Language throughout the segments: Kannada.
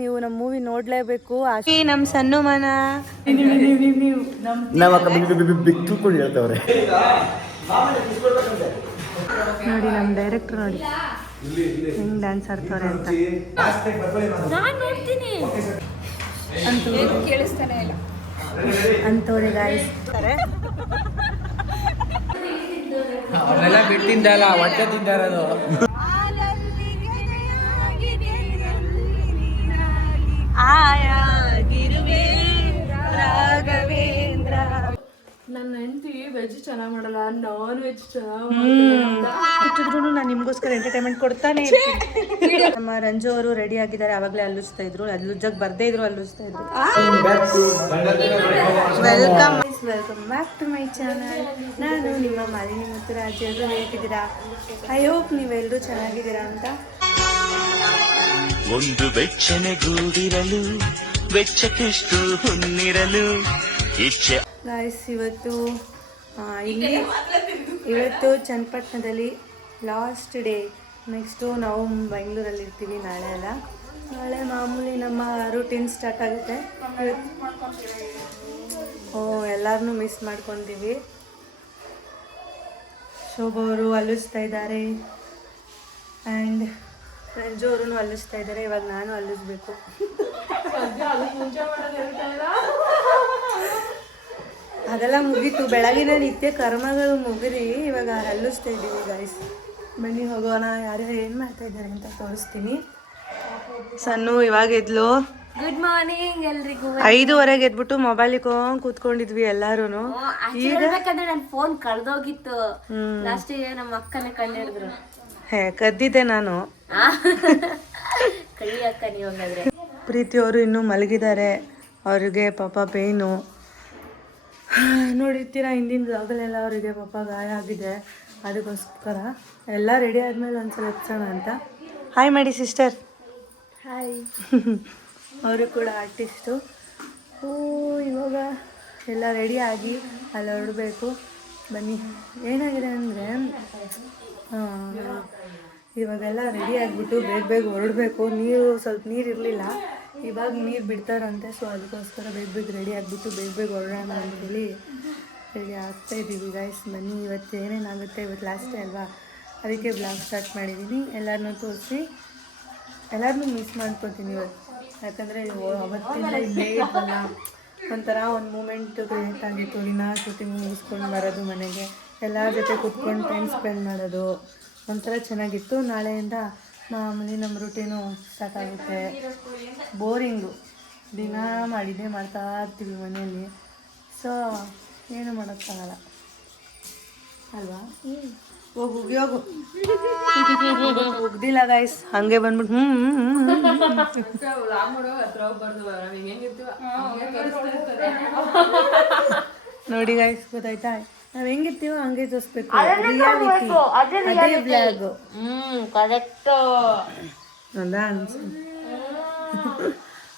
ನೀವು ನಮ್ಮ ಮೂವಿ ನೋಡ್ಲೇಬೇಕು. ನಮ್ಮ ಸಣ್ಣ ಮನ ನೋಡಿ, ನಮ್ಮ ಡೈರೆಕ್ಟರ್ ನೋಡಿ ಹೆಂಗ್ ಡ್ಯಾನ್ಸ್ ಆಡ್ತಾರೆ ಅಂತ. ಅಂತವ್ರೆ ಗಾಯ್ಸ್ ಅವರೆಲ್ಲ ಬಿಟ್ಟಿದ್ದಲ್ಲ, ಹೊಟ್ಟೆ ತಿಂದಾರದು. ನನ್ನ ಹೆಂಡತಿ ವೆಜ್ ಚೆನ್ನಾಗಿ ಮಾಡಲ್ಲ, ನಾನ್ ವೆಜ್ ಚೆನ್ನಾಗಿದ್ರು ನಾನು ನಿಮ್ಗೋಸ್ಕರ ಎಂಟರ್ಟೈನ್ಮೆಂಟ್ ಕೊಡ್ತಾನೆ ಇರ್ತೀನಿ. ನಮ್ಮ ರಂಜು ಅವರು ರೆಡಿ ಆಗಿದ್ದಾರೆ. ಅವಾಗಲೇ ಅಲ್ಲಿಸ್ತಾ ಇದ್ರು, ಅಲ್ಲುಜ್ಜಕ್ ಬರ್ದೇ ಇದ್ರು, ಅಲ್ಲಿಸ್ತಾ ಇದ್ರು. Welcome back to my channel. ನಾನು ನಿಮ್ಮ ಮಾಲಿನಿ ಮತ್ತು ರಾಜ್ಯರು ಹೇಗಿದ್ದೀರಾ? ಐ ಹೋಪ್ ನೀವೆಲ್ಲರೂ ಚೆನ್ನಾಗಿದ್ದೀರಾ ಅಂತ. ಒಂದು ಬೆಚ್ಚನೆಗೂಡಿರಲು ಬೆಚ್ಚಕ್ಕೆಷ್ಟು ಹೊನ್ನಿರಲು ಇಚ್ಛೆ. ಗಾಯ್ಸ್, ಇವತ್ತು ಚನ್ನಪಟ್ಟಣದಲ್ಲಿ ಲಾಸ್ಟ್ ಡೇ. ನೆಕ್ಸ್ಟು ನಾವು ಬೆಂಗಳೂರಲ್ಲಿ ಇರ್ತೀವಿ ನಾಳೆ ಎಲ್ಲ. ನಾಳೆ ಮಾಮೂಲಿ ನಮ್ಮ ರೂಟೀನ್ ಸ್ಟಾರ್ಟ್ ಆಗುತ್ತೆ. ಎಲ್ಲರನ್ನೂ ಮಿಸ್ ಮಾಡ್ಕೊಂಡಿವಿ. ಶೋಭಾ ಅವರು ಅಲ್ಲಿಸ್ತಾ ಇದ್ದಾರೆ ಆ್ಯಂಡ್ ರಂಜು ಅವರು ಅಲ್ಲಿಸ್ತಾ ಇದ್ದಾರೆ. ಇವಾಗ ನಾನು ಅಲ್ಲಿಸ್ಬೇಕು. ಅದೆಲ್ಲ ಮುಗೀತು, ಬೆಳಗಿನ ನಿತ್ಯ ಕರ್ಮಗಳು ಮುಗಿರಿ. ಇವಾಗ ಹಲ್ಲಿಸ್ತಾ ಇದ್ದೀವಿ ಗಾಯ್ಸ್. ಬನ್ನಿ ಹೋಗೋಣ. ಯಾರ್ಯಾರು ಏನು ಮಾಡ್ತಾ ಇದ್ದಾರೆ ಅಂತ ತೋರಿಸ್ತೀನಿ. ಸಣ್ಣ ಇವಾಗ ಎದ್ಲು. ಗುಡ್ ಮಾರ್ನಿಂಗ್ ಎಲ್ರಿಗೂ. 5:30 ಎದ್ಬಿಟ್ಟು ಮೊಬೈಲ್ ಇಟ್ಕೊಂಡು ಕೂತ್ಕೊಂಡಿದ್ವಿ ಎಲ್ಲಾರು. ಈಗ ನನ್ನ ಫೋನ್ ಕಳ್ದೋಗಿತ್ತು. ಲಾಸ್ಟಿಗೆ ನಮ್ಮ ಅಕ್ಕನೇ ಕಂಡಿಡಿದ್ರು. ಕದ್ದಿದ್ದೆ ನಾನು. ಕಳಿ ಅಕ್ಕ ನೀವು ಹಂಗಾದ್ರೆ. ಪ್ರೀತಿ ಅವರು ಇನ್ನೂ ಮಲಗಿದ್ದಾರೆ. ಅವ್ರಿಗೆ ಪಾಪ ಪೇಯ್ನು ನೋಡಿರ್ತೀರಾ ಹಿಂದಿನ ಜಾಗಲೆಲ್ಲ. ಅವರಿಗೆ ಪಾಪ ಗಾಯ ಆಗಿದೆ. ಅದಕ್ಕೋಸ್ಕರ ಎಲ್ಲ ರೆಡಿ ಆದಮೇಲೆ ಒಂದ್ಸಲ ಹಚ್ಚೋಣ ಅಂತ. ಹಾಯ್ ಮಾಡಿ ಸಿಸ್ಟರ್. ಹಾಯ್. ಅವರು ಕೂಡ ಆರ್ಟಿಸ್ಟು. ಇವಾಗ ಎಲ್ಲ ರೆಡಿ ಆಗಿ ಅಲ್ಲಿ ಹೊರಡಬೇಕು. ಬನ್ನಿ. ಏನಾಗಿದೆ ಅಂದರೆ ಇವಾಗೆಲ್ಲ ರೆಡಿ ಆಗಿಬಿಟ್ಟು ಬೇಗ ಹೊರಡಬೇಕು. ಸ್ವಲ್ಪ ನೀರು ಇರಲಿಲ್ಲ, ಇವಾಗ ನೀರು ಬಿಡ್ತಾರಂತೆ. ಸೊ ಅದಕ್ಕೋಸ್ಕರ ಬೇಗ ರೆಡಿ ಆಗಿಬಿಟ್ಟು ಬೇಗ ಹೊರಡೋಣ ಅಂತೇಳಿ ರೆಡಿ ಆಗ್ತಾಯಿದ್ದೀವಿ ಗಾಯ್ಸ್. ಬನ್ನಿ, ಇವತ್ತು ಏನೇನಾಗುತ್ತೆ. ಇವತ್ತು ಲಾಸ್ಟ್ ಡೇ ಅಲ್ವಾ, ಅದಕ್ಕೆ ಬ್ಲಾಗ್ ಸ್ಟಾರ್ಟ್ ಮಾಡಿದ್ದೀನಿ. ಎಲ್ಲರನ್ನೂ ತೋರಿಸಿ ಎಲ್ಲರನ್ನೂ ಮಿಸ್ ಮಾಡ್ಕೊತೀನಿ ಇವತ್ತು. ಯಾಕಂದರೆ ಅವತ್ತಿಂದ ಇಲ್ಲೇ ಇದ್ದಲ್ಲ, ಒಂಥರ ಒಂದು ಮೂಮೆಂಟ್ ಕ್ರಿಯೇಟ್ ಆಗಿತ್ತು. ದಿನ ಶೂಟಿಂಗ್ ಮುಗಿಸ್ಕೊಂಡು ಬರೋದು ಮನೆಗೆ, ಎಲ್ಲರ ಜೊತೆ ಕೂತ್ಕೊಂಡು ಟೈಮ್ ಸ್ಪೆಂಡ್ ಮಾಡೋದು ಒಂಥರ ಚೆನ್ನಾಗಿತ್ತು. ನಾಳೆಯಿಂದ ಮಾಮೂಲಿ ನಮ್ಮ ರೂಟೀನು ಸ್ಟಾರ್ಟ್ ಆಗುತ್ತೆ. ಬೋರಿಂಗು, ದಿನ ಮಾಡಿದ್ದೇ ಮಾಡ್ತಾ ಇರ್ತೀವಿ ಮನೆಯಲ್ಲಿ. ಸೊ ಏನು ಮಾಡೋಕ್ಕಾಗಲ್ಲ ಅಲ್ವಾ. ಹೋಗು ಹೋಗ್ದಿಲ್ಲ ಗಾಯ್ಸ್, ಹಾಗೆ ಬಂದ್ಬಿಟ್ಟು ನೋಡಿ ಗಾಯ್ಸ್, ಗೊತ್ತಾಯ್ತಾ? ನಾವ್ ಹೆಂಗಿರ್ತೀವೋ ಹಂಗೆ ತೋರಿಸ್ಬೇಕು.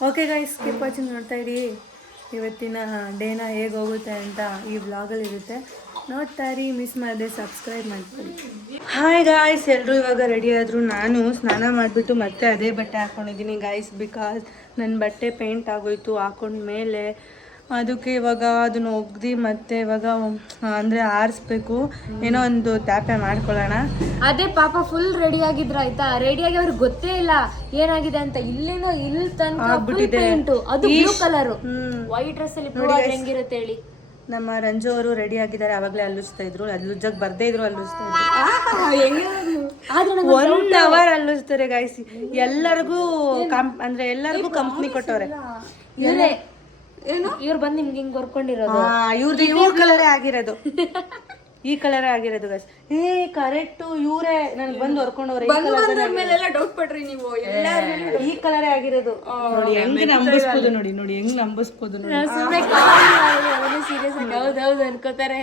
Okay guys, keep watching. ನೋಡ್ತಾ ಇರಿ ಇವತ್ತಿನ ಡೇನ ಹೇಗೆ ಹೋಗುತ್ತೆ ಅಂತ ಈ ವ್ಲಾಗಲ್ಲಿ ಇರುತ್ತೆ. ನೋಡ್ತಾ ಇರಿ, ಮಿಸ್ ಮಾಡದೆ ಸಬ್ಸ್ಕ್ರೈಬ್ ಮಾಡ್ಕೊಳ್ಳಿ. ಹಾಯ್ ಗಾಯ್ಸ್, ಎಲ್ಲರೂ ಇವಾಗ ರೆಡಿ ಆದರು. ನಾನು ಸ್ನಾನ ಮಾಡಿಬಿಟ್ಟು ಮತ್ತೆ ಅದೇ ಬಟ್ಟೆ ಹಾಕ್ಕೊಂಡಿದ್ದೀನಿ ಗಾಯ್ಸ್. ಬಿಕಾಸ್ ನನ್ನ ಬಟ್ಟೆ ಪೇಂಟ್ ಆಗೋಯ್ತು ಹಾಕೊಂಡ್ಮೇಲೆ. ಅದಕ್ಕೆ ಇವಾಗ ಅದನ್ನು ಒಗ್ದು ಮತ್ತೆ ಇವಾಗ ಅಂದರೆ ಆರಿಸ್ಬೇಕು. ಏನೋ ಒಂದು ಟ್ಯಾಪೆ ಮಾಡ್ಕೊಳ್ಳೋಣ. ಅದೇ ಪಾಪ ಫುಲ್ ರೆಡಿ ಆಗಿದ್ರು ಆಯ್ತಾ. ರೆಡಿಯಾಗಿ ಅವ್ರಿಗೆ ಗೊತ್ತೇ ಇಲ್ಲ ಏನಾಗಿದೆ ಅಂತ. ಇಲ್ಲೇನೋ ಇಲ್ಲಿ ತನಕ ಪೇಂಟು, ಅದು ಬ್ಲೂ ಕಲರ್ ವೈಟ್ ಡ್ರೆಸ್ ಅಲ್ಲಿ ಹೆಂಗಿರುತ್ತೆ ಹೇಳಿ. ನಮ್ಮ ರಂಜು ಅವರು ರೆಡಿ ಆಗಿದ್ದಾರೆ. ಅವಾಗಲೇ ಅಲ್ಲಿಸ್ತಾ ಇದ್ರು, ಅಲ್ಲುಜ್ಜಕ್ ಬರ್ದೇ ಇದ್ರು, ಅಲ್ಲಿಸ್ತಾ ಇದ್ರು. 1 hour ಅಲ್ಲಿಸ್ತಾರೆ ಗಾಯ್ಸ್. ಎಲ್ಲರಿಗೂ ಅಂದ್ರೆ ಎಲ್ಲರಿಗೂ ಕಂಪ್ನಿ ಕೊಟ್ಟವ್ರೆ. ಇವ್ರು ಬಂದು ನಿಮ್ಗೆ ಹಿಂಗ್ ಹೊರ್ಕೊಂಡಿರೋದು. ಇವ್ರದ್ದು ಇವ್ರ ಕಲರೇ ಆಗಿರೋದು, ಈ ಕಲರೇ ಆಗಿರೋದು ಗೈಸ್. ಕರೆಕ್ಟ್ ಇವರೇ ನನ್ಗೆ ಬಂದು ಹೊರ್ಕೊಂಡವ್ರೆ. ಡೌಟ್ ಪಡ್ರಿ ನೀವು. ಈ ಕಲರೇ ಆಗಿರೋದು. ನೋಡಿ ಹೆಂಗ್ ನಂಬಿಸ್ಬೋದು, ನೋಡಿ ನೋಡಿ ಹೆಂಗ್ ನಂಬಿಸ್ಬೋದು ನೋಡಿ. ಸೀರಿಯಸ್ ಆಗಿ ಹೌದೌದು ಅನ್ಕೋತಾರೆ.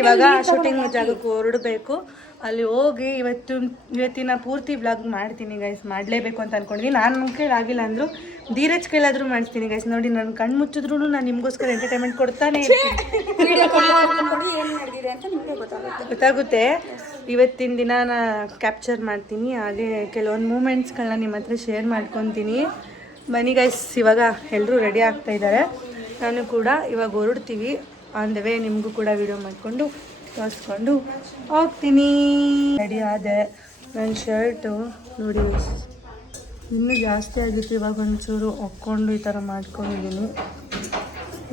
ಇವಾಗ ಶೂಟಿಂಗ್ ಜಾಗಕ್ಕೆ ಹೊರಡಬೇಕು. ಅಲ್ಲಿ ಹೋಗಿ ಇವತ್ತಿನ ಪೂರ್ತಿ ವ್ಲಾಗ್ ಮಾಡ್ತೀನಿ ಗೈಸ್. ಮಾಡಲೇಬೇಕು ಅಂತ ಅನ್ಕೊಂಡಿದ್ದೀನಿ. ನಾನು ಕೈಲಾಗಿಲ್ಲ ಅಂದ್ರು ಧೀರಜ್ ಕೈಲಾದ್ರೂ ಮಾಡಿಸ್ತೀನಿ ಗೈಸ್. ನೋಡಿ, ನನ್ನ ಕಣ್ಣು ಮುಚ್ಚಿದ್ರು ನಾನು ನಿಮ್ಗೋಸ್ಕರ ಎಂಟರ್ಟೈನ್ಮೆಂಟ್ ಕೊಡ್ತಾನೆ ಗೊತ್ತಾಗುತ್ತೆ. ಇವತ್ತಿನ ದಿನ ಕ್ಯಾಪ್ಚರ್ ಮಾಡ್ತೀನಿ, ಹಾಗೆ ಕೆಲವೊಂದು ಮೂಮೆಂಟ್ಸ್ಗಳನ್ನ ನಿಮ್ಮ ಹತ್ರ ಶೇರ್ ಮಾಡ್ಕೊತೀನಿ. ಬನ್ನಿ ಗೈಸ್, ಇವಾಗ ಎಲ್ಲರೂ ರೆಡಿ ಆಗ್ತಾ ಇದ್ದಾರೆ. ನಾನು ಕೂಡ ಇವಾಗ ಹೊರಡ್ತೀವಿ. ಆನ್ ದ ವೇ ನಿಮಗೂ ಕೂಡ ವಿಡಿಯೋ ಮಾಡಿಕೊಂಡು ತೋರಿಸ್ಕೊಂಡು ಹೋಗ್ತೀನಿ. ರೆಡಿ ಆದೆ. ನನ್ನ ಶರ್ಟು ನೋಡಿ ಇನ್ನೂ ಜಾಸ್ತಿ ಆಗಿತ್ತು, ಇವಾಗ ಒಂಚೂರು ಹೊಕ್ಕೊಂಡು ಈ ಥರ ಮಾಡ್ಕೊಂಡಿದ್ದೀನಿ.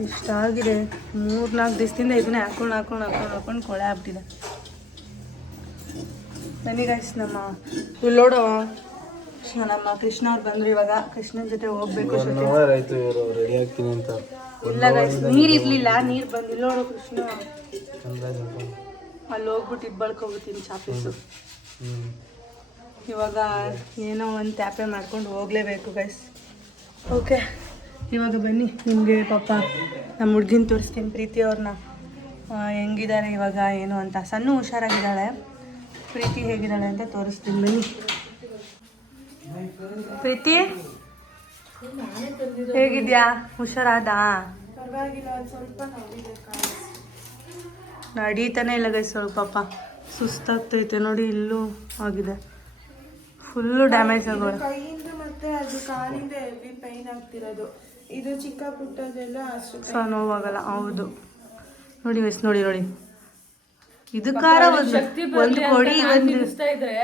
ಇಷ್ಟಾಗಿದೆ. 3-4 ದಿವಸದಿಂದ ಇದನ್ನೇ ಹಾಕೊಂಡು ಕೊಳೆ ಆಗ್ಬಿಟ್ಟಿದೆ. ಬನ್ನಿ ಗೈಸ್, ಇಲ್ಲೋಡು ನಮ್ಮ ಕೃಷ್ಣ ಅವ್ರು ಬಂದರು. ಇವಾಗ ಕೃಷ್ಣನ ಜೊತೆ ಹೋಗ್ಬೇಕು. ಇಲ್ಲ ಗೈಸ್, ನೀರು ಇರಲಿಲ್ಲ, ನೀರು ಬಂದಿಲ್ಲ. ನೋಡು ಕೃಷ್ಣ ಅಲ್ಲಿ ಹೋಗ್ಬಿಟ್ಟು ಇಬ್ಬಳ್ಕೊಬಿಡ್ತೀನಿ ಚಾಪೀಸು. ಇವಾಗ ಏನೋ ಒಂದು ಟ್ಯಾಪೆ ಮಾಡ್ಕೊಂಡು ಹೋಗಲೇಬೇಕು ಗೈಸ್. ಓಕೆ, ಇವಾಗ ಬನ್ನಿ ನಿಮಗೆ ಪಾಪ ನಮ್ಮ ಹುಡ್ಗಿನ ತೋರಿಸ್ತೀನಿ, ಪ್ರೀತಿ ಅವ್ರನ್ನ. ಹೆಂಗಿದ್ದಾರೆ ಇವಾಗ ಏನು ಅಂತ. ಸಣ್ಣ ಹುಷಾರಾಗಿದ್ದಾಳೆ. ಪ್ರೀತಿ ಹೇಗಿದ್ದಾಳೆ ಅಂತ ತೋರಿಸ್ತೀನಿ ಬನ್ನಿ. ಪ್ರೀತಿ ಹೇಗಿದ್ಯಾ? ಹುಷಾರಾದ? ನಡೀತಾನೆ ಇಲ್ಲ ಗೈಸ್, ಸ್ವಲ್ಪ ಪಾಪ ಸುಸ್ತಾಗ್ತೈತೆ ನೋಡಿ. ಇಲ್ಲೂ ಆಗಿದೆ, ಫುಲ್ಲು ಡ್ಯಾಮೇಜ್ ಆಗೋದು. ಕೈಯಿಂದ ಮತ್ತೆ ಅದು ಕಾಲಿಂದ ಹೆವಿ ಪೈನ್ ಆಗ್ತಿರೋದು. ಇದು ಚಿಕ್ಕ ಪುಟ್ಟದೆಲ್ಲ ಅಷ್ಟು ನೋವಾಗಲ್ಲ. ಹೌದು ನೋಡಿ ಮಿಸ್, ನೋಡಿ ಇದಕ್ಕಾರ ಒಂದು ಕೊಡಿ. ಇದ್ರೆ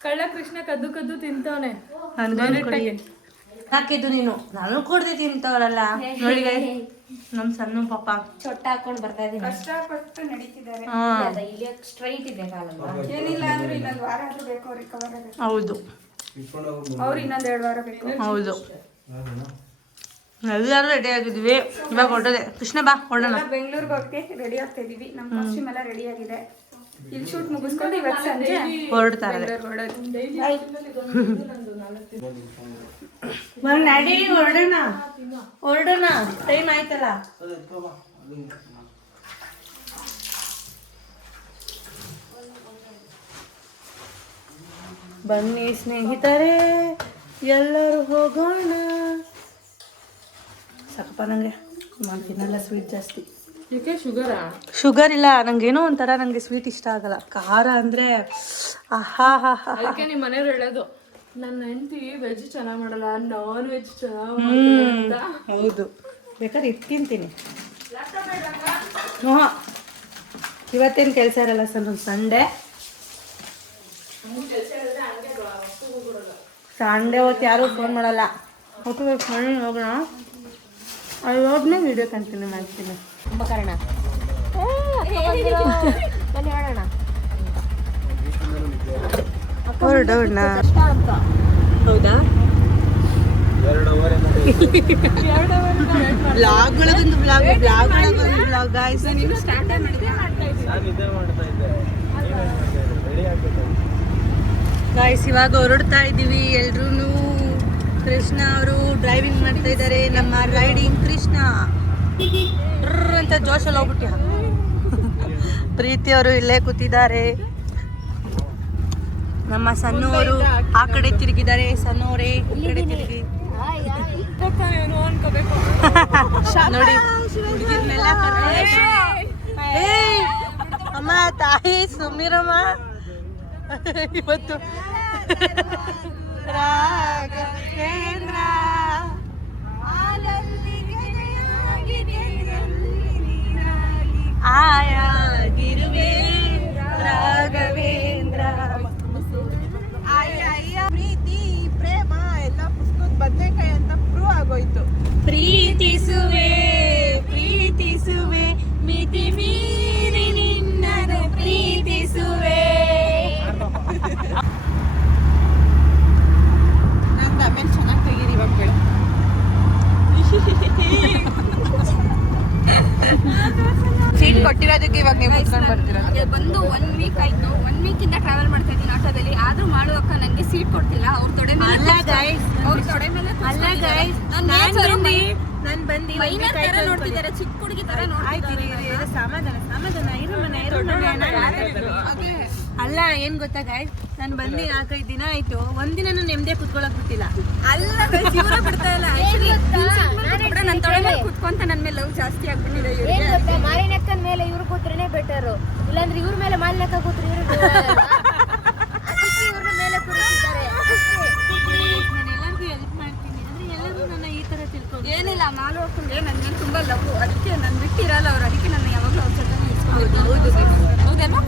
ಕಳ್ಳ ಕೃಷ್ಣ ಕದ್ದು ಕದ್ದು ತಿಂತವನೆ. ಹಾಕಿದ್ದು ನೀನು, ನಾನು ಕೊಡ್ದೆ ತಿಂತವ್ರಲ್ಲ ನೋಡಿ ಗೈಸ್. ನಮ್ ಸಣ್ಣ ಪಾಪ ಚೊಟ್ಟ ಹಾಕೊಂಡು ಬರ್ತಾ ಇದೀನಿ. ಕಷ್ಟಪಟ್ಟು ನಡೀತಿದ್ದಾರೆ. ಇಲ್ಲಿ ಸ್ಟ್ರೈಟ್ ಇದೆ ಕಾಲಲ್ಲ. ಏನಿಲ್ಲ ಅಂದ್ರೆ ಇನ್ನೊಂದು ವಾರ ಆದ್ರೂ ಬೇಕು ರಿಕವರ್ ಆಗಕ್ಕೆ. ಹೌದು, ಅವ್ರು ಇನ್ನೊಂದು 2 ವಾರ ಬೇಕು. ಹೌದು. ಎಲ್ಲರೂ ರೆಡಿ ಆಗಿದ್ವಿ, ಇವಾಗ ಹೊರಡೋದೆ. ಕೃಷ್ಣ ಬಾ ಹೊರಡೋಣ. ಬೆಂಗಳೂರಿಗೆ ಹೋಗಕ್ಕೆ ರೆಡಿ ಆಗ್ತಾ ಇದೀವಿ. ನಮ್ಮ ಕಾಸ್ಟ್ಯೂಮ್ ಎಲ್ಲ ರೆಡಿ ಆಗಿದೆ. ಇಲ್ಲಿ ಶೂಟ್ ಮುಗಿಸ್ಕೊಂಡು ಇವತ್ತು ಸಂಜೆ ಹೊರಡ್ತಾರೆ. ನಡಿ ಹೊರಡೋಣ, ಟೈಮ್ ಆಯ್ತಲ್ಲ. ಬನ್ನಿ ಸ್ನೇಹಿತರೆ, ಎಲ್ಲರೂ ಹೋಗೋಣ. ಸಾಕಪ್ಪ, ನನಗೆ ತಿನ್ನಲ್ಲ ಸ್ವೀಟ್ ಜಾಸ್ತಿ. ಶುಗರ್ ಇಲ್ಲ, ನಂಗೇನೋ ಒಂಥರ ನನಗೆ ಸ್ವೀಟ್ ಇಷ್ಟ ಆಗಲ್ಲ. ಖಾರ ಅಂದರೆ ಅದಕ್ಕೆ ನಿಮ್ಮ ಮನೆಯವ್ರು ಹೇಳೋದು, ನನ್ನ ಹೆಂಡತಿ ವೆಜ್ ಚೆನ್ನಾಗಿ ಮಾಡಲ್ಲ, ನಾನ್ ವೆಜ್ ಚೆನ್ನಾಗಿ. ಹೌದು, ಬೇಕಾದ್ರೆ ತಿಂತೀನಿ. ಹಾಂ, ಇವತ್ತೇನು ಕೆಲಸ ಇರಲ್ಲ ಸರ್, ಒಂದು ಸಂಡೇ ಹೊತ್ತು ಯಾರೂ ಫೋನ್ ಮಾಡಲ್ಲ. ಹೋಗ್ಬೇಕು ಮನೆ ಹೋಗೋಣ. ಅಲ್ಲಿ ಹೋದ್ಮೇಲೆ ವಿಡಿಯೋ ಕಂಟಿನ್ಯೂ ಮಾಡ್ತೀನಿ. ಕುಂಭಕರ್ಣ ಹೊರಡೋಣ. ಹೌದಾ? ಬ್ಲಾಗ್ ಒಳಗೊಂದು ಬ್ಲಾಗ್ ಗಾಯ್ಸ್. ಗಾಯ್ಸ್, ಇವಾಗ ಹೊರಡ್ತಾ ಇದ್ದೀವಿ ಎಲ್ರೂ. ಕೃಷ್ಣ ಅವರು ಡ್ರೈವಿಂಗ್ ಮಾಡ್ತಾ ಇದ್ದಾರೆ. ನಮ್ಮ ರೈಡಿಂಗ್ ಕೃಷ್ಣ ಅಂತ ಜೋಶಲ್ಲಿ ಹೋಗ್ಬಿಟ್ಟಿ. ಪ್ರೀತಿಯವರು ಇಲ್ಲೇ ಕೂತಿದ್ದಾರೆ. ನಮ್ಮ ಸಣ್ಣವರು ಆ ಕಡೆ ತಿರುಗಿದ್ದಾರೆ. ಸಣ್ಣವರೇ ಈ ಕಡೆ ತಿರುಗಿ ನೋಡಿ. ಹುಡುಗಿರ್ನೆಲ್ಲ ಅಮ್ಮ ತಾಯಿ ಸುಮ್ಮಿರಮ್ಮ. ಇವತ್ತು ರಾಘವೇಂದ್ರ ಆಯಾಗಿರುವೆ ರಾಘವೇಂದ್ರ. ಪ್ರೀತಿ ಪ್ರೇಮ ಎಲ್ಲ ಪುಸ್ತಕದ ಬದನೆಕಾಯಿ ಅಂತ ಪ್ರೂವ್ ಆಗೋಯ್ತು. ಪ್ರೀತಿಸುವೆ ಮಿತಿ ಮೀರಿ ನಿನ್ನನ್ನು ಪ್ರೀತಿಸುವೆ. ನಂದು ಆಮೇಲೆ ಚೆನ್ನಾಗಿ ತೆಗೀರಿ ಇವಾಗ ಬೇಡ. ಸೀಟ್ ಕೊಟ್ಟಿರೋದಕ್ಕೆ ಇವಾಗ ನೀವು ಕುತ್ಕೊಂಡು ಬರ್ತೀರಾ? ಬಂದು 1 ವೀಕ್ ಆಯ್ತು. 1 ವೀಕಿಂದ ಟ್ರಾವೆಲ್ ಮಾಡ್ತಾ ಇದ್ದೀನಿ ಆಟೋದಲ್ಲಿ. ಆದ್ರೂ ಮಾಡುವಕ್ಕ ನನಗೆ ಸೀಟ್ ಕೊಡ್ತಿಲ್ಲ. ಅವ್ರ ತೊಡೆ ಮೇಲೆ ಮೈನರ್ ತರ ನೋಡ್ತಿದ್ದಾರೆ, ಚಿಕ್ಕ ಹುಡುಗಿ ತರ ನೋಡ್ತಿದ್ದಾರೆ. ಸಮಾಧಾನ ಇರು ಮನೆ. ಅಲ್ಲ ಏನ್ ಗೊತ್ತಾ ಗಾಯ್ಸ್, ನಾನು ಬಂದು 4-5 ದಿನ ಆಯ್ತು, ಒಂದಿನ ನೆಮ್ಮದಿ ಕುತ್ಕೊಳಕ್ ಬಿಟ್ಟಿಲ್ಲ. ಅಲ್ಲ ಇವರೇ ಬಿಡ್ತಾ ಇಲ್ಲ. ನನ್ನ ತೊಡೆ ಮೇಲೆ ಕುತ್ಕೊಂತ ನನ್ನ ಮೇಲೆ ಲವ್ ಜಾಸ್ತಿ ಆಗ್ಬಿಟ್ಟಿದೆ ಇವ್ರಿಗೆ. ಏನ್ ಗೊತ್ತಾ, ಮಾರಿನಕ್ಕನ ಮೇಲೆ ಇವ್ರು ಕೂತ್ರೇನೆ ಬೆಟರು, ಇಲ್ಲಾಂದ್ರೆ ಇವ್ರ ಮೇಲೆ ಮಾಲಿನಕ್ಕ ಕೂತ್ರೆ ಇವ್ರು ಅದಕ್ಕೆ ಇವ್ರ ಮೇಲೆ ಕೂರಿಸಿದ್ದಾರೆ ಅಷ್ಟೇ. ನಾನು ಎಲ್ಲರಿಗೂ ಹೆಲ್ಪ್ ಮಾಡ್ತೀನಿ ಅಂದ್ರೆ ಎಲ್ಲರೂ ನನ್ನ ಈ ತರ ತಿಳ್ಕೊಂಡು. ಏನಿಲ್ಲ, ಮಾಲು ಹಾಕೊಂಡ್ರೆ ನನ್ನ ತುಂಬಾ ಲವ್, ಅದಕ್ಕೆ ನಾನು ಬಿಟ್ಟಿರಲ್ಲ ಅವ್ರು, ಅದಕ್ಕೆ ನನ್ನ ಯಾವಾಗಲೂ ಅವ್ರ ಜೊತೆ ಹೌದಲ್ವಾ?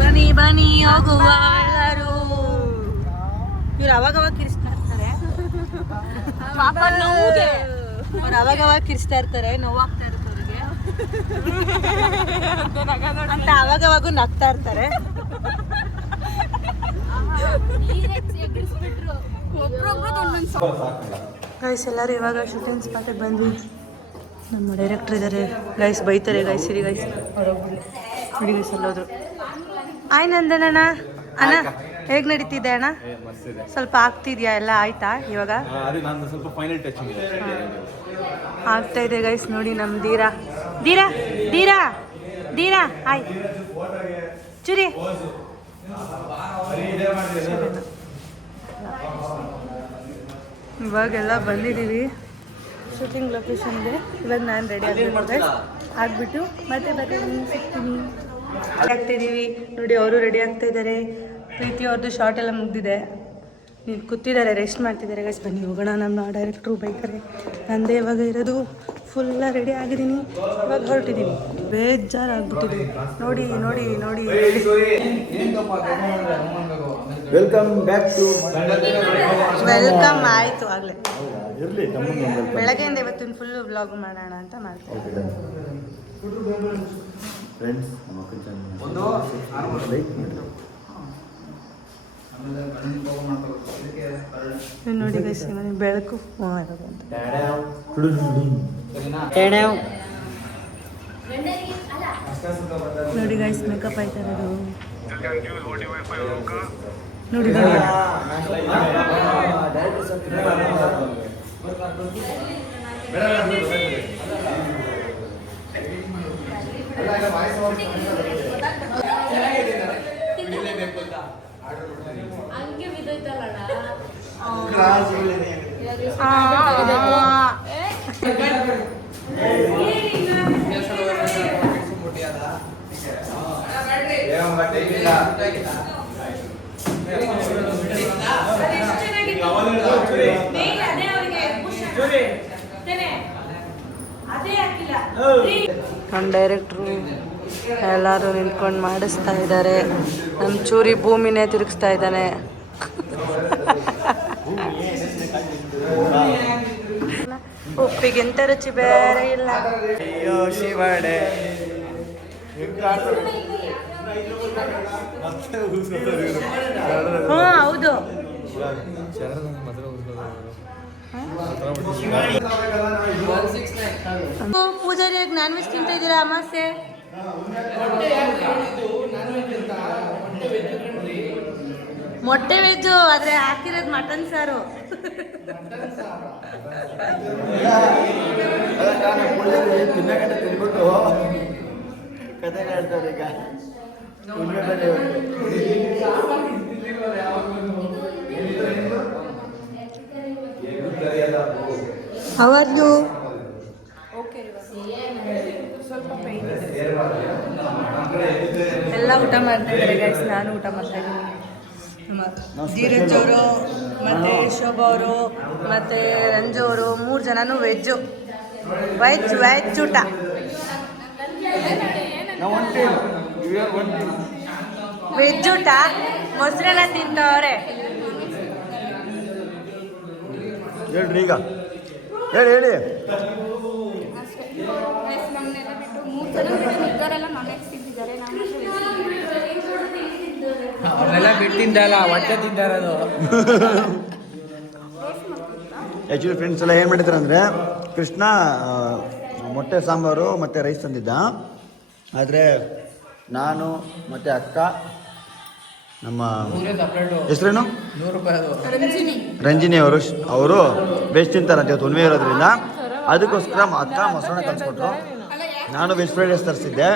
ಬನ್ನಿ ಬನ್ನಿ ಹೋಗುವ ಎಲ್ಲರೂ. ಇವ್ರು ಅವಾಗವಾಗ ಕಿರಿಸ್ತಾ ಇರ್ತಾರೆ, ಅವ್ರು ಅವಾಗವಾಗ ಕಿರಿಸ್ತಾ ಇರ್ತಾರೆ, ನೋವಾಗ್ತಾ ಇರುತ್ತೆ ಅವ್ರಿಗೆ ಅಂತ ಅವಾಗವಾಗೂ ನಗ್ತಾ ಇರ್ತಾರೆ. ಗೈಸ್ ಎಲ್ಲರೂ ಇವಾಗ ಶೂಟಿಂಗ್ ಸ್ಪಾಟಿಗೆ ಬಂದ್ವಿ. ನಮ್ಮ ಡೈರೆಕ್ಟರ್ ಇದ್ದಾರೆ ಗೈಸ್, ಬೈತಾರೆ ಗೈಸ್, ಇರಿ ಗೈಸ್ ಅವ್ರೊಬ್ಬರು ನೋಡಿ ಗೈಸ್ ಎಲ್ಲೋದ್ರು. ಆಯ್ ನಂದನಣ್ಣ, ಅಣ್ಣ ಹೇಗೆ ನಡೀತಿದೆ ಅಣ್ಣ? ಸ್ವಲ್ಪ ಆಗ್ತಿದ್ಯಾ ಎಲ್ಲ ಆಯ್ತಾ ಇವಾಗ? ಆಗ್ತಾ ಇದೆ ಗೈಸ್. ನೋಡಿ ನಮ್ಮ ದೀರಾ ದೀರಾ ದೀರಾ ದೀರಾ ಆಯ್ ಚುರಿ. ಇವಾಗೆಲ್ಲ ಬಂದಿದ್ದೀವಿ ಶೂಟಿಂಗ್ ಲೊಕೇಶನ್ಗೆ. ಇವಾಗ ನಾನು ರೆಡಿ ಆಗ್ಬಿಟ್ಟು ಮತ್ತೆ ಸಿಗ್ತೀನಿ. ಆಗ್ತಾಯಿದ್ದೀವಿ ನೋಡಿ, ಅವರು ರೆಡಿ ಆಗ್ತಾ ಇದ್ದಾರೆ. ಪ್ರೀತಿ ಅವ್ರದ್ದು ಶಾರ್ಟ್ ಎಲ್ಲ ಮುಗ್ದಿದೆ, ನೀವು ಕೂತಿದ್ದಾರೆ, ರೆಸ್ಟ್ ಮಾಡ್ತಿದ್ದಾರೆ ಗೈಸ್. ಬನ್ನಿ ಹೋಗೋಣ, ನಮ್ಮ ಡೈರೆಕ್ಟ್ರು ಬೈತಾರೆ. ನಂದೇ ಇವಾಗ ಇರೋದು ಫುಲ್ಲ ರೆಡಿ ಆಗಿದ್ದೀನಿ, ಇವಾಗ ಹೊರಟಿದ್ದೀನಿ. ಬೇಜಾರಾಗ್ಬಿಟ್ಟಿದೆ ನೋಡಿ ನೋಡಿ ನೋಡಿ. ವೆಲ್ಕಮ್ ಬ್ಯಾಕ್ ಟು ವೆಲ್ಕಮ್ ಆಯಿತು ಆಗಲೇ. ಬೆಳಗ್ಗೆಯಿಂದ ಇವತ್ತಿನ ಫುಲ್ಲು ವ್ಲಾಗ್ ಮಾಡೋಣ ಅಂತ ಮಾಡ್ತೀನಿ. ಫ್ರೆಂಡ್ಸ್, ನಮ್ಮ ಅಕ್ಕನ ಚಾನಲ್ ಲೈಕ್ ಮಾಡಿ. ನೋಡಿ ಗೈಸ್, ಮನೆ ಬೆಳಕು ನೋಡಿ ಗೈಸ್, ಮೇಕಪ್ ಆಯ್ತಾ ಇರೋದು ನೋಡಿ ನೋಡಿ. ಹಂಗೆ ಬಿದ್ದೋಯ್ತಲ್ಲ ನಮ್ಮ ಡೈರೆಕ್ಟ್ರು ಎಲ್ಲರೂ ನಿಂತ್ಕೊಂಡು ಮಾಡಿಸ್ತಾ ಇದ್ದಾರೆ. ನಮ್ಮ ಚೂರಿ ಭೂಮಿನೇ ತಿರುಗಿಸ್ತಾ ಇದ್ದಾನೆ. ಉಪ್ಪಿಗಿಂತ ರುಚಿ ಬೇರೆ ಇಲ್ಲ. ಹಾಂ ಹೌದು. ಪೂಜಾರಿಯಾಗಿ ನಾನ್ ವೆಜ್ ತಿಂತ ಇದ್ದೀರಾ ಅಮಾಸೆ? ಮೊಟ್ಟೆ ವೆಜ್ಜು, ಆದರೆ ಹಾಕಿರೋದು ಮಟನ್ ಸಾರು. ತಿನ್ನಕಟ್ಟೆ ತಿನ್ಬಿಟ್ಟು ಕತೆ ಹೇಳ್ತಾರೆ ಈಗ. How are you? ಎಲ್ಲ ಊಟ ಮಾಡ್ತಾ ಇದ್ದಾರೆ ಗೈಸ್, ನಾನು ಊಟ ಮಾಡ್ತಾ ಇದ್ದೀನಿ. ಧೀರಜ್ ಅವರು ಮತ್ತು ಶೋಭಾ ಅವರು ಮತ್ತು ರಂಜು ಅವರು 3 ಜನನೂ ವೆಜ್ಜು. ವೆಜ್ ಊಟ. ವೆಜ್ ಊಟ ಮೊಸರನ್ನ ತಿಂತವ್ರೆ. ಹೇಳ್ರಿ ಈಗ, ಹೇಳಿ. ನಮ್ಮನ್ನೆಲ್ಲ ಬಿಟ್ಟು 3 ಜನ ಇದ್ದಾರೆಲ್ಲ ನಾನ್ ವೆಜ್ ತಿಂತಿದ್ದಾರೆ. ಅವ್ರನ್ನೆಲ್ಲ ಬಿಟ್ಟು ತಿಂದಲ್ಲ, ಹೊಟ್ಟೆ ತಿಂದಾರದು. ಆ್ಯಕ್ಚುಲಿ ಫ್ರೆಂಡ್ಸ್ ಎಲ್ಲ ಏನು ಮಾಡಿದ್ರು ಅಂದರೆ, ಕೃಷ್ಣ ಮೊಟ್ಟೆ ಸಾಂಬಾರು ಮತ್ತು ರೈಸ್ ತಂದಿದ್ದ. ಆದರೆ ನಾನು ಮತ್ತು ಅಕ್ಕ, ನಮ್ಮ ಹೆಸರೇನು ರಂಜಿನಿ ಅವರು ವೆಜ್ ತಿಂತಾರಂತೆ ಇವತ್ತು, ಹುಣ್ಣಿಮೆ ಇರೋದ್ರಿಂದ. ಅದಕ್ಕೋಸ್ಕರ ಅಕ್ಕ ಮೊಸರನ್ನ ಕಲಿಸ್ಕೊಟ್ರು. ನಾನು ವೆಜ್ ಫ್ರೈಡ್ ರೈಸ್ ತರಿಸಿದ್ದೆ.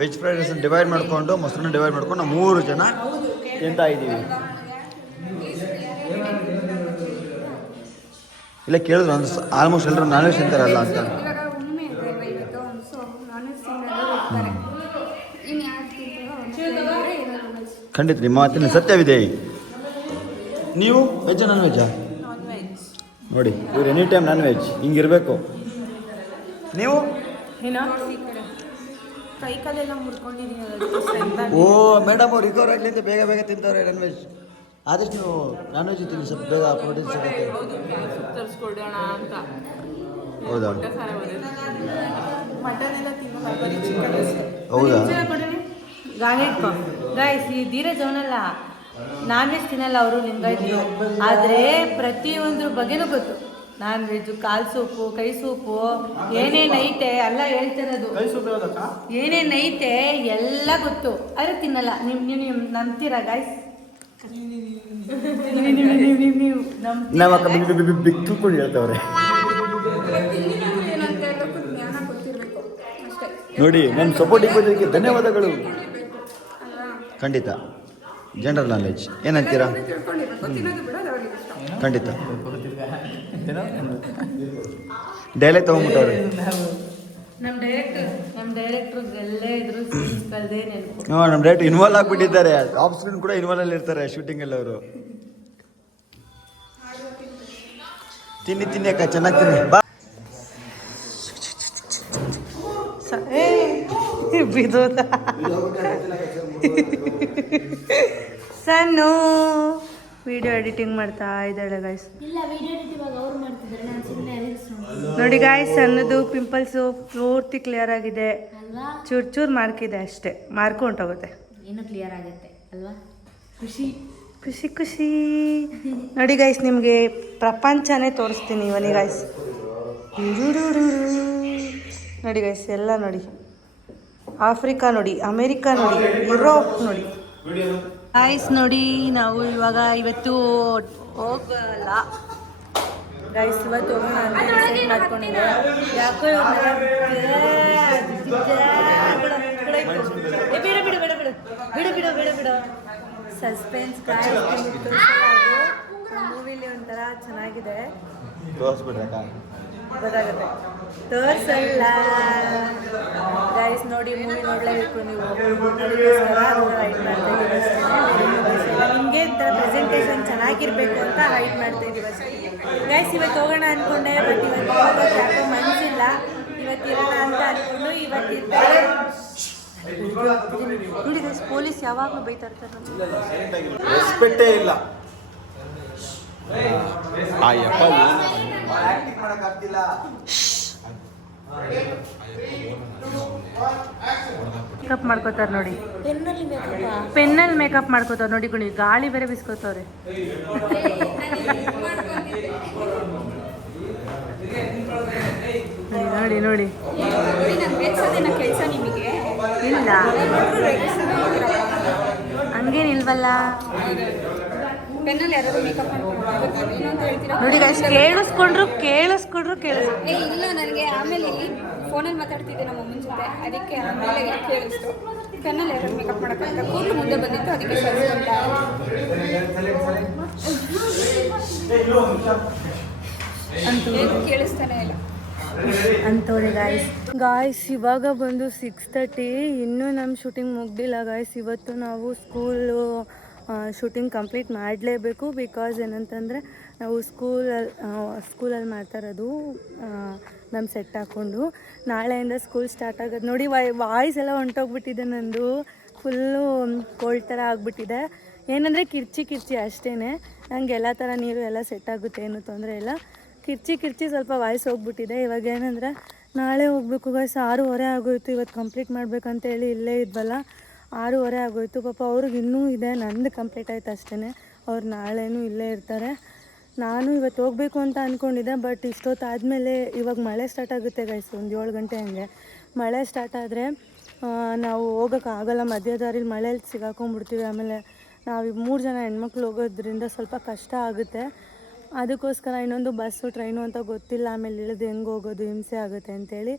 ವೆಜ್ ಫ್ರೈಡ್ ರೈಸನ್ನು ಡಿವೈಡ್ ಮಾಡಿಕೊಂಡು ಮೊಸರನ್ನ ಡಿವೈಡ್ ಮಾಡ್ಕೊಂಡು ನಾವು 3 ಜನ ತಿಂತಾ ಇದ್ದೀವಿ. ಇಲ್ಲ ಕೇಳಿದ್ರು ಒಂದು ಆಲ್ಮೋಸ್ಟ್ ಎಲ್ಲರೂ ನಾನ್ ವೆಜ್ ತಿಂತಾರಲ್ಲ ಅಂತ. ಇವಾಗ ಹುಣ್ಣಿಮೆ ಇದೆ ಅಲ್ವಾ ಇವತ್ತು, ಸೊ ನಾನ್ ವೆಜ್ ತಿನ್ನೋರು ಇರ್ತಾರೆ. ಇನ್ನು ಯಾರು ಖಂಡಿತ ನಿಮ್ಮ ಮಾತಿನ ಸತ್ಯವಿದೆ. ನೀವು ವೆಜ್ಜಾ ನಾನ್ ವೆಜ್ಜಾ? ನೋಡಿ ಇವ್ರು ಎನಿ ಟೈಮ್ ನಾನ್ ವೆಜ್ ಹಿಂಗಿರಬೇಕು. ನೀವು ಕೈ ಕಾಲೆಲ್ಲ ಮುರ್ಕೊಂಡಿದ್ದೀನಿ. ಓ ಮೇಡಮ್ ಅವ್ರು ರಿಕವರ್ ಆಗಲಿ ಅಂತ ಬೇಗ ಬೇಗ ತಿಂತಾರೆ ನಾನ್ ವೆಜ್. ಆದಷ್ಟು ನೀವು ನಾನ್ ವೆಜ್ ತಿನ್ನಿ, ಸ್ವಲ್ಪ ಬೇಗ ಪ್ರೋಟೀನ್ ಸಿಗುತ್ತೆ. ತರಿಸ್ಕೊಡೋಣ ಅಂತ. ಹೌದಾ? ಮಟನ್ ಎಲ್ಲ ತಿನ್ನಲ್ಲ, ಬರೀ ಚಿಕನ್ ಅಷ್ಟೇ. ಹೌದಾ? ಗಾಳಿ ಇಟ್ಕೊ ಗೈಸ್. ಈ ಧೀರಜ್ ಅವನಲ್ಲ, ನಾನ್ ವೆಜ್ ತಿನ್ನಲ್ಲ ಅವರು, ಲಿಂಗಾಯ್ತು. ಆದರೆ ಪ್ರತಿಯೊಂದ್ರ ಬಗ್ಗೆನೂ ಗೊತ್ತು. ನಾನ್ ವೆಜ್ಜು, ಕಾಲು ಸೂಪು, ಕೈ ಸೂಪು, ಏನೇನೈತೆ ಎಲ್ಲ ಹೇಳ್ತಿರೋದು. ಏನೇನೈತೆ ಎಲ್ಲ ಗೊತ್ತು, ಆದರೆ ತಿನ್ನಲ್ಲ. ನೀವು ನಂಬ್ತೀರಾ ಗಾಯ್ಸ್? ನೀವು ನಾವು ಅಕ್ಕ ಬಿಟ್ಟು ಹೇಳ್ತವ್ರೆ ಏನಂತ ಹೇಳೋಕ್ಕೂ ಜ್ಞಾನ ಗೊತ್ತಿರಬೇಕು ಅಷ್ಟೇ. ನೋಡಿ. ನನ್ನ ಸಪೋರ್ಟಿಗೆ ಬಂದಿದ್ದಕ್ಕೆ ಧನ್ಯವಾದಗಳು. ಖಂಡಿತ. ಜನರಲ್ ನಾಲೆಡ್ಜ್ ಏನಂತೀರಾ? ತಿಳ್ಕೊಂಡಿರ್ಬೇಕು, ತಿನ್ನೋದು ಬಿಡೋದು ಅವ್ರಿಗೆ ಇಷ್ಟ. ಖಂಡಿತ. ಡೈಲಾಗ್ ತೊಗೊಂಡ್ಬಿಟ್ಟವ್ರೆ. ನಮ್ಮ ಡೈರೆಕ್ಟ್ರು ಎಲ್ಲೇ ಇದ್ರು ಸೀನ್ಸ್ ಕಳ್ದೇ ನೆನಪು. ನಮ್ಮ ಡೈರೆಕ್ಟ್ ಇನ್ವಾಲ್ವ್ ಆಗಿಬಿಟ್ಟಿದ್ದಾರೆ. ಆಫ್ ಸ್ಕ್ರೀನ್ ಕೂಡ ಇನ್ವಾಲ್ವ್ ಅಲ್ಲಿ ಇರ್ತಾರೆ ಶೂಟಿಂಗಲ್ಲಿ ಅವರು. ತಿನ್ನಿ ಅಕ್ಕ, ಚೆನ್ನಾಗಿ ತಿನ್ನಿ ಬಾ. ಬಿದೋದ ಸಣ್ಣ ವಿಡಿಯೋ ಎಡಿಟಿಂಗ್ ಮಾಡ್ತಾ ಇದ್ದಾಳೆ ಗಾಯ್ಸ್. ನೋಡಿ ಗಾಯ್ಸ್, ಸಣ್ಣದು ಪಿಂಪಲ್ಸು ಪೂರ್ತಿ ಕ್ಲಿಯರ್ ಆಗಿದೆ. ಚೂರು ಮಾರ್ಕಿದೆ ಅಷ್ಟೇ, ಮಾರ್ಕು ಹೊಂಟೋಗುತ್ತೆ. ಇನ್ನು ಕ್ಲಿಯರ್ ಆಗುತ್ತೆ ಅಲ್ವಾ? ಖುಷಿ. ನೋಡಿ ಗಾಯ್ಸ್, ನಿಮಗೆ ಪ್ರಪಂಚನೇ ತೋರಿಸ್ತೀನಿ ಇವನಿ ಗಾಯ್ಸ್. ನೋಡಿ ಗಾಯ್ಸ್, ಎಲ್ಲ ನೋಡಿ. ಆಫ್ರಿಕಾ ನೋಡಿ, ಅಮೇರಿಕಾ ನೋಡಿ, ಯುರೋಪ್ ನೋಡಿ ಗಾಯ್ಸ್. ನೋಡಿ ನಾವು ಇವತ್ತು ಹೋಗಲ್ಲ ಗಾಯ್ಸ್. ಇವತ್ತು ಹೋಗೋಣ ಅಂತ ಡಿಸೈಡ್ ಮಾಡ್ಕೊಂಡಿದ್ದೆ. ಯಾಕೋ ಬಿಡು ಸಸ್ಪೆನ್ಸ್ ಮೂವಿಲಿ ಒಂಥರ ಚೆನ್ನಾಗಿದೆ. ಗೊತ್ತಾಗುತ್ತೆ, ತೋರ್ಸಲ್ಲ ಗೈಸ್. ನೋಡಿ, ಮೂವಿ ನೋಡಲೇಬೇಕು ನೀವು. ಹೈಟ್ ಮಾಡ್ತಾ ಇದ್ದೀವಿ ಅಷ್ಟೇ. ನಿಮಗೆ ಪ್ರೆಸೆಂಟೇಷನ್ ಚೆನ್ನಾಗಿರಬೇಕು ಅಂತ ಹೈಟ್ ಮಾಡ್ತಾ ಇದ್ದೀವಿ ಅಷ್ಟೇ ಗೈಸ್. ಇವತ್ತು ಹೋಗೋಣ ಅಂದ್ಕೊಂಡೆ, ಬಟ್ ಇವತ್ತು ಹೋಗೋಕ್ಕೆ ಯಾಕೋ ಮನಸ್ಸಿಲ್ಲ. ಇವತ್ತಿರೋಣ ಅಂತ ಅಂದ್ಕೊಂಡು ಇವತ್ತಿರ್ತಾರೆ. ನೋಡಿ ಗೈಸ್, ಪೊಲೀಸ್ ಯಾವಾಗಲೂ ಬೈತಾ ಇರ್ತಾರೆ. ರೆಸ್ಪೆಕ್ಟೇ ಇಲ್ಲ. ಮೇಕಪ್ ಮಾಡ್ಕೋತಾರೆ ನೋಡಿ, ಪೆನ್ನಲ್ಲಿ ಮೇಕಪ್ ಮಾಡ್ಕೋತಾರೆ ನೋಡಿ. ಗುಣಿ ಗಾಳಿ ಬೇರೆ ಬಿಸ್ಕೋತವ್ರೆ. ನೋಡಿ ನೋಡಿ ಕೆಲಸ ನಿಮಗೆ ಇಲ್ಲ, ಹಂಗೇನಿಲ್ವಲ್ಲ. ಪೆನ್ನಲ್ಲಿ ಯಾರಾದ್ರೂ ಮೇಕಪ್ ನೋಡಿ ಗೈಸ್, ಕೇಳಿಸ್ಕೊಂಡ್ರು ಇಲ್ಲ, ನನಗೆ ಆಮೇಲೆ ಇಲ್ಲಿ ಫೋನಲ್ಲಿ ಮಾತಾಡ್ತಿದ್ದೆ ನಮ್ಮ ಅಮ್ಮನ ಜೊತೆ, ಅದಕ್ಕೆ ಆಮೇಲೆ ಕೇಳಿಸ್ತು. ಪೆನ್ನಲ್ಲಿ ಯಾರಾದ್ರೂ ಮೇಕಪ್ ಮಾಡೋಕ್ಕಂತ ಕೂದಲು ಮುಂದೆ ಬಂದಿತ್ತು, ಅದಕ್ಕೆ ಕೇಳಿಸ್ತಾನೆ ಇಲ್ಲ ಅಂತವ್ರೆ ಗಾಯ್ಸ್. ಇವಾಗ ಬಂದು 6:30. ಇನ್ನೂ ನಮ್ಮ ಶೂಟಿಂಗ್ ಮುಗ್ದಿಲ್ಲ ಗಾಯ್ಸ್. ಇವತ್ತು ನಾವು ಶೂಟಿಂಗ್ ಕಂಪ್ಲೀಟ್ ಮಾಡಲೇಬೇಕು. ಬಿಕಾಸ್ ಏನಂತಂದರೆ ನಾವು ಸ್ಕೂಲಲ್ಲಿ ಮಾಡ್ತಾ ಇರೋದು ನಮ್ಮ ಸೆಟ್ ಹಾಕ್ಕೊಂಡು. ನಾಳೆಯಿಂದ ಸ್ಕೂಲ್ ಸ್ಟಾರ್ಟ್ ಆಗೋದು. ನೋಡಿ, ವಾಯ್ಸ್ ಎಲ್ಲ ಹೊಂಟೋಗ್ಬಿಟ್ಟಿದೆ ನಂದು. ಫುಲ್ಲು ಕೋಲ್ಡ್ ಥರ ಆಗಿಬಿಟ್ಟಿದೆ. ಏನಂದರೆ ಕಿರ್ಚಿ ಅಷ್ಟೇ. ನಂಗೆ ಎಲ್ಲ ಥರ ನೀರು ಎಲ್ಲ ಸೆಟ್ ಆಗುತ್ತೆ, ಏನೂ ತೊಂದರೆ ಇಲ್ಲ. ಕಿರ್ಚಿ ಸ್ವಲ್ಪ ವಾಯ್ಸ್ ಹೋಗ್ಬಿಟ್ಟಿದೆ. ಇವಾಗ ಏನಂದರೆ ನಾಳೆ ಹೋಗಬೇಕು ಗಾಯ್ಸ್. 6:30 ಆಗೋಯ್ತು. ಇವತ್ತು ಕಂಪ್ಲೀಟ್ ಮಾಡಬೇಕಂತೇಳಿ ಇಲ್ಲೇ ಇದ್ವಲ್ಲ, 6:30 ಆಗೋಯ್ತು. ಪಾಪ ಅವ್ರಿಗೆ ಇನ್ನೂ ಇದೆ, ನಂದು ಕಂಪ್ಲೀಟ್ ಆಯ್ತು ಅಷ್ಟೇ. ಅವ್ರು ನಾಳೆನೂ ಇಲ್ಲೇ ಇರ್ತಾರೆ. ನಾನು ಇವತ್ತು ಹೋಗಬೇಕು ಅಂತ ಅಂದ್ಕೊಂಡಿದ್ದೆ, ಬಟ್ ಇಷ್ಟೊತ್ತಾದಮೇಲೆ ಇವಾಗ ಮಳೆ ಸ್ಟಾರ್ಟ್ ಆಗುತ್ತೆ ಗೈಸ್. ಒಂದು 7 ಗಂಟೆ ಹಂಗೆ ಮಳೆ ಸ್ಟಾರ್ಟ್ ಆದರೆ ನಾವು ಹೋಗೋಕ್ಕಾಗಲ್ಲ. ಮಧ್ಯದಾರಿಲಿ ಮಳೇಲಿ ಸಿಗಾಕೊಂಡ್ಬಿಡ್ತೀವಿ. ಆಮೇಲೆ ನಾವು 3 ಜನ ಹೆಣ್ಮಕ್ಳು ಹೋಗೋದ್ರಿಂದ ಸ್ವಲ್ಪ ಕಷ್ಟ ಆಗುತ್ತೆ. ಅದಕ್ಕೋಸ್ಕರ ಇನ್ನೊಂದು ಬಸ್ಸು ಟ್ರೈನು ಅಂತ ಗೊತ್ತಿಲ್ಲ, ಆಮೇಲೆ ಇಳಿದು ಹೆಂಗೆ ಹೋಗೋದು, ಹಿಂಸೆ ಆಗುತ್ತೆ ಅಂಥೇಳಿ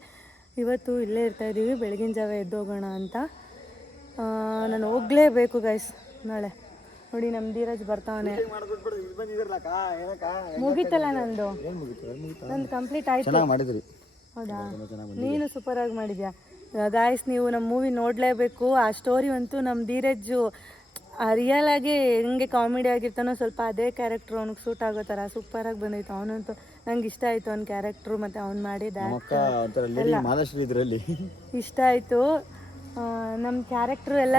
ಇವತ್ತು ಇಲ್ಲೇ ಇರ್ತಾಯಿದ್ದೀವಿ, ಬೆಳಗಿನ ಜಾವ ಎದ್ದೋಗೋಣ ಅಂತ. ನಾನು ಹೋಗಲೇಬೇಕು ಗೈಸ್ ನಾಳೆ. ನೋಡಿ ನಮ್ಮ ಧೀರಜ್ ಬರ್ತಾವನೆ. ಮುಗೀತಲ್ಲ ನಂದು ಕಂಪ್ಲೀಟ್ ಆಯಿತು. ಹೌದಾ, ನೀನು ಸೂಪರಾಗಿ ಮಾಡಿದ್ಯಾ ಗಾಯ್ಸ್. ನೀವು ನಮ್ಮ ಮೂವಿ ನೋಡಲೇಬೇಕು. ಆ ಸ್ಟೋರಿ ಅಂತೂ ನಮ್ಮ ಧೀರಜ್ಜು ರಿಯಲ್ ಆಗಿ ಹೆಂಗೆ ಕಾಮಿಡಿ ಆಗಿರ್ತಾನೋ ಸ್ವಲ್ಪ ಅದೇ ಕ್ಯಾರೆಕ್ಟ್ರು ಅವ್ನಿಗೆ ಸೂಟ್ ಆಗೋ ಥರ ಸೂಪರಾಗಿ ಬಂದೈತೆ. ಅವನಂತೂ ನಂಗೆ ಇಷ್ಟ ಆಯಿತು ಅವ್ನ ಕ್ಯಾರೆಕ್ಟ್ರು ಮತ್ತು ಅವ್ನು ಮಾಡಿದ ಇಷ್ಟ ಆಯಿತು. ನಮ್ಮ ಕ್ಯಾರೆಕ್ಟ್ರು ಎಲ್ಲ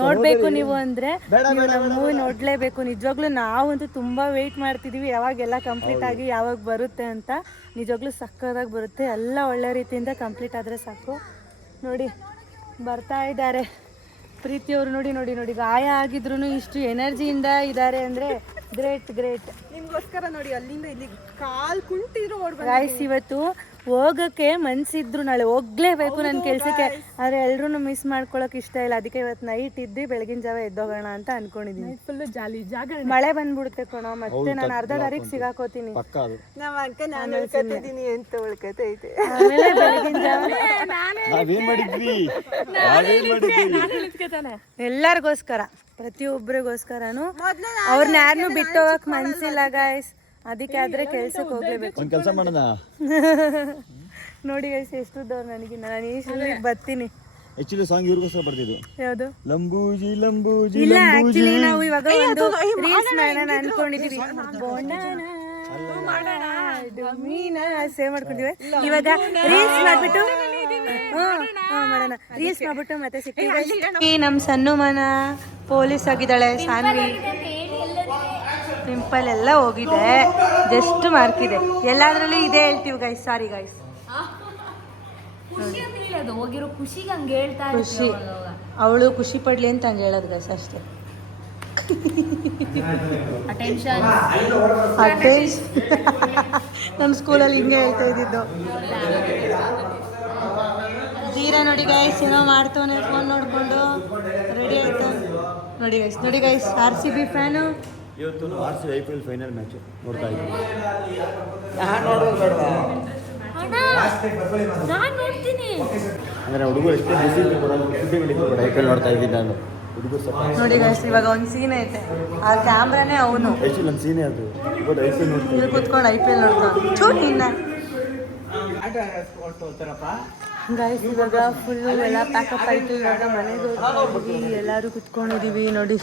ನೋಡಬೇಕು ನೀವು ಅಂದರೆ ನೀವು ನಮ್ಮ ಮೂವಿ ನೋಡಲೇಬೇಕು. ನಿಜವಾಗ್ಲೂ ನಾವಂತೂ ತುಂಬ ವೆಯ್ಟ್ ಮಾಡ್ತಿದ್ದೀವಿ ಯಾವಾಗೆಲ್ಲ ಕಂಪ್ಲೀಟ್ ಆಗಿ ಯಾವಾಗ ಬರುತ್ತೆ ಅಂತ. ನಿಜವಾಗ್ಲೂ ಸಕ್ಕತ್ತಾಗಿ ಬರುತ್ತೆ, ಎಲ್ಲ ಒಳ್ಳೆ ರೀತಿಯಿಂದ ಕಂಪ್ಲೀಟ್ ಆದರೆ ಸಾಕು. ನೋಡಿ ಬರ್ತಾ ಇದ್ದಾರೆ ಪ್ರೀತಿಯವರು. ನೋಡಿ ನೋಡಿ ನೋಡಿ ಗಾಯ ಆಗಿದ್ರು ಇಷ್ಟು ಎನರ್ಜಿಯಿಂದ ಇದ್ದಾರೆ ಅಂದರೆ ಗ್ರೇಟ್. ನಿಮ್ಗೋಸ್ಕರ ನೋಡಿ ಅಲ್ಲಿಂದ ಇಲ್ಲಿ ಕಾಲ್ ಕುಂಟಿದ್ರು ಗಾಯ್ಸ್. ಇವತ್ತು ಹೋಗೋಕ್ಕೆ ಮನ್ಸಿದ್ರು ನಾಳೆ ಹೋಗ್ಲೇಬೇಕು ನನ್ನ ಕೆಲಸಕ್ಕೆ. ಆದರೆ ಎಲ್ಲರೂ ಮಿಸ್ ಮಾಡ್ಕೊಳಕ್ಕೆ ಇಷ್ಟ ಇಲ್ಲ. ಅದಕ್ಕೆ ಇವತ್ತು ನೈಟ್ ಇದ್ದು ಬೆಳಗಿನ ಜಾವ ಎದ್ದೋಗೋಣ ಅಂತ ಅನ್ಕೊಂಡಿದ್ದೀನಿ. ಫುಲ್ ಜಾಲಿ ಜಾಗ. ಮಳೆ ಬಂದ್ಬಿಡುತ್ತೆ ಕಣೋ, ಮತ್ತೆ ನಾನು ಅರ್ಧ ದಾರಿಗೆ ಸಿಗಾಕೋತೀನಿ. ನಮ್ಮ ಅಕ್ಕ ನಾನು ಉಳ್ಕೊತಿದ್ದೀನಿ ಅಂತ ಉಳ್ಕೊತೈತೆ. ಆಮೇಲೆ ಬೆಳಗಿನ ಜಾವ ಎಲ್ಲರಿಗೋಸ್ಕರ ಪ್ರತಿಯೊಬ್ಬರಿಗೋಸ್ಕರನು ಅವ್ರನ್ನ ಯಾರನ್ನೂ ಬಿಟ್ಟು ಹೋಗಕ್ ಮನ್ಸಿಲ್ಲ ಗಾಯ್ಸ್. ಅದಕ್ಕೆ ಆದ್ರೆ ಕೆಲ್ಸಕ್ಕೆ ಹೋಗ್ಲೇಬೇಕು. ಕೆಲಸ ಮಾಡೋಣ ನೋಡಿ ಗೈಸ್ ಎಷ್ಟು ದೂರ ನನಗೆ. ನಾನು ಈ ಬರ್ತೀನಿ. ಆಕ್ಚುಲಿ ಸಾಂಗ್ ಇವ್ರಿಗೋಸ್ಕರ ಬರ್ತಿದ್ದು. ಯಾವುದು? ಲಂಬೂಜಿ ಇಲ್ಲ, ಆಕ್ಚುಲಿ ನಾವು ಇವಾಗ ಒಂದು ರೀಲ್ಸ್ ಮಾಡೋಣ ಅನ್ಕೊಂಡಿದೀವಿ. ಸೇವ್ ಮಾಡ್ಕೊಂಡಿವಿ. ಇವಾಗ ರೀಲ್ಸ್ ಮಾಡ್ಬಿಟ್ಟು ಮಾಡೋಣ. ರೀಲ್ಸ್ ಮಾಡ್ಬಿಟ್ಟು ಮತ್ತೆ ಸಿಗ್ತೀವಿ. ನಮ್ಮ ಸಣ್ಣ ಮನ ಪೊಲೀಸ್ ಆಗಿದ್ದಾಳೆ ಸಾನ್ವಿ. ಪಿಂಪಲ್ ಎಲ್ಲ ಹೋಗಿದೆ, ಜಸ್ಟ್ ಮಾರ್ಕಿದೆ. ಎಲ್ಲಾದ್ರಲ್ಲೂ ಇದೇ ಹೇಳ್ತೀವಿ ಗೈಸ್. Sorry guys. ಹೋಗಿರೋ ಖುಷಿಗೆ ಹಂಗೆ ಹೇಳ್ತಾ ಖುಷಿ, ಅವಳು ಖುಷಿ ಪಡ್ಲಿ ಅಂತ ಹಂಗೆ ಹೇಳೋದು ಗೈಸ್ ಅಷ್ಟೇ. ಅಟೆನ್ಷನ್ ನಮ್ಮ ಸ್ಕೂಲಲ್ಲಿ ಹಿಂಗೆ ಹೇಳ್ತಾ ಇದ್ದಿದ್ದು. ಧೀರ ನೋಡಿ ಗೈಸ್ ಏನೋ ಮಾಡ್ತವನೆ ಫೋನ್ ನೋಡ್ಕೊಂಡು. ರೆಡಿ ಆಯ್ತು ನೋಡಿ ಗೈಸ್. ನೋಡಿ ಗೈಸ್ RCB ಫ್ಯಾನು. ಇವತ್ತು RCB IPL ಫೈನಲ್ ಮ್ಯಾಚ್ ನೋಡ್ತಾ ಇದ್ದೀವಿ. ನಾನು ನೋಡ್ತೀನಿ. ಅಂದರೆ ಹುಡುಗರು ಎಷ್ಟೇ ಬಿಸಿ ಇದ್ದು IPL ನೋಡ್ತಾ ಇದ್ದೀನಿ ನಾನು. ಹುಡುಗರು ನೋಡಿ ಗೈಸ್ ಇವಾಗ ಒಂದು ಸೀನ್ ಐತೆ, ಆ ಕ್ಯಾಮ್ರಾನೇ ಅವನು. ಆ್ಯಕ್ಚುಲಿ ಒಂದು ಸೀನೇ ಅದು. ಇವತ್ತು IPL ನೋಡ್ತೀವಿ. ಇಲ್ಲಿ ಕೂತ್ಕೊಂಡು IPL ನೋಡ್ಕೊಂಡು ಇನ್ನ ಗೈಸ್. ಇವಾಗ ಫುಲ್ಲು ಎಲ್ಲ ಪ್ಯಾಕಪ್ ಆಯಿತು. ಇವಾಗ ಮನೆಗೆ ಹೋಗಿ ಎಲ್ಲರೂ ಕುತ್ಕೊಂಡಿದ್ದೀವಿ. ನೋಡಿ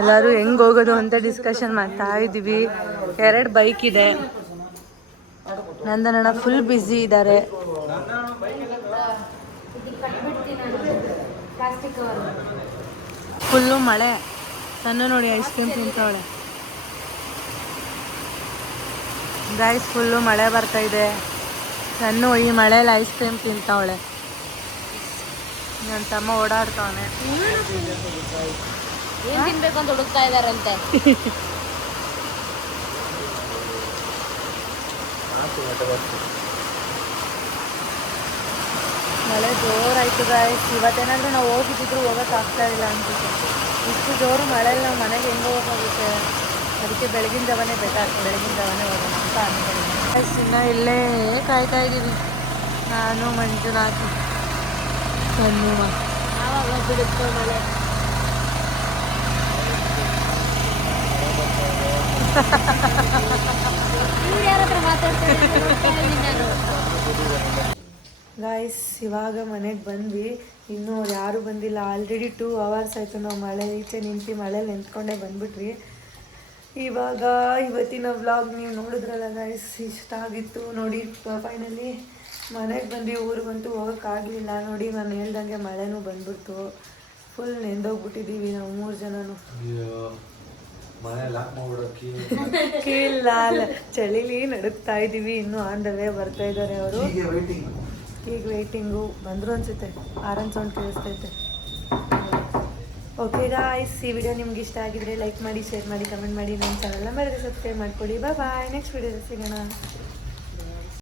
ಎಲ್ಲರೂ ಹೆಂಗೆ ಹೋಗೋದು ಅಂತ ಡಿಸ್ಕಷನ್ ಮಾಡ್ತಾ ಇದ್ದೀವಿ. 2 ಬೈಕ್ ಇದೆ. ನಂದನಣ್ಣ ಫುಲ್ ಬ್ಯುಸಿ ಇದ್ದಾರೆ. ಫುಲ್ಲು ಮಳೆ. ತನ್ನ ನೋಡಿ ಐಸ್ ಕ್ರೀಮ್ ತಿಂತವಳೆ ಗೈಸ್. ಫುಲ್ಲು ಮಳೆ ಬರ್ತಾ ಇದೆ. ಸಣ್ಣ ಈ ಮಳೆಯಲ್ಲಿ ಐಸ್ ಕ್ರೀಮ್ ತಿಂತವಳೆ. ನನ್ನ ತಮ್ಮ ಓಡಾಡ್ತವನೆ. ಏನ್ ತಿನ್ಬೇಕು ಅಂತ ಹುಡುಕ್ತಾ ಇದಾರಂತೆ. ಮಳೆ ಜೋರಾಯ್ತು ಗಾಯ್ಸ್. ಇವತ್ತೇನಾದರೂ ನಾವು ಹೋಗಿದ್ದಿದ್ರು ಹೋಗೋಕೆ ಆಗ್ತಾ ಇಲ್ಲ ಅನ್ಸುತ್ತೆ. ಇಷ್ಟು ಜೋರು ಮಳೆಯಲ್ಲಿ ನಾವು ಮನೆಗೆ ಹೆಂಗೆ ಹೋಗೋಕ್ಕಾಗುತ್ತೆ. ಅದಕ್ಕೆ ಬೆಳಗಿನ ಜಾವನೇ ಬೆಟರ್. ಬೆಳಗಿನ ಜಾವನೇ ಹೋಗೋಣ ಅಂತ ಅನ್ಕೊಂಡಿದ್ದೀನಿ. ಇನ್ನು ಇಲ್ಲೇ ಕಾಯ್ತಾ ಇದ್ದೀವಿ ನಾನು, ಮಂಜುನಾಥ್, ಸನ್ನುಮ. ಆವಾಗ ಬಿಡುತ್ತೋ ಮಳೆ. ಗಾಯ್ಸ್ ಇವಾಗ ಮನೆಗೆ ಬಂದ್ವಿ. ಇನ್ನೂ ಅವ್ರು ಯಾರೂ ಬಂದಿಲ್ಲ. ಆಲ್ರೆಡಿ 2 hours ಆಯಿತು ನಾವು ಮಳೆ ಈಚೆ ನಿಂತು ಮಳೇಲಿ ನಿಂತ್ಕೊಂಡೇ ಬಂದ್ಬಿಟ್ರಿ. ಇವಾಗ ಇವತ್ತಿನ ವ್ಲಾಗ್ ನೀವು ನೋಡಿದ್ರಲ್ಲ ಗಾಯ್ಸ್, ಇಷ್ಟ ಆಗಿತ್ತು ನೋಡಿ. ಫೈನಲಿ ಮನೆಗೆ ಬಂದು ಊರಿಗಂತೂ ಹೋಗೋಕ್ಕಾಗಲಿಲ್ಲ. ನೋಡಿ ನಾನು ಹೇಳ್ದಂಗೆ ಮಳೆನೂ ಬಂದ್ಬಿಡ್ತು. ಫುಲ್ ನೆಂದೋಗ್ಬಿಟ್ಟಿದ್ದೀವಿ ನಾವು 3 ಜನನು. ಕೀಲ್ಲ ಚಳಿಲಿ ನಡುಕ್ತಾ ಇದ್ದೀವಿ. ಇನ್ನೂ ಆನ್ ದ ವೇ ಬರ್ತಾ ಇದ್ದಾರೆ ಅವರು. ಈಗ ವೇಟಿಂಗು. ಬಂದರು ಅನಿಸುತ್ತೆ. ಆರನ್ ಸೌಂಡ್ ಕೇಳಿಸ್ತೈತೆ. ಓಕೆ ಗಾಯ್ಸ್, ಈ ವಿಡಿಯೋ ನಿಮ್ಗೆ ಇಷ್ಟ ಆಗಿದ್ರೆ ಲೈಕ್ ಮಾಡಿ, ಶೇರ್ ಮಾಡಿ, ಕಮೆಂಟ್ ಮಾಡಿ. ನನ್ನ ಚಾನಲ್ನ ಮರೆಯದೆ ಸಬ್ಸ್ಕ್ರೈಬ್ ಮಾಡ್ಕೊಳ್ಳಿ. ಬಾಯ್. ನೆಕ್ಸ್ಟ್ ವಿಡಿಯೋದಲ್ಲಿ ಸಿಗೋಣ.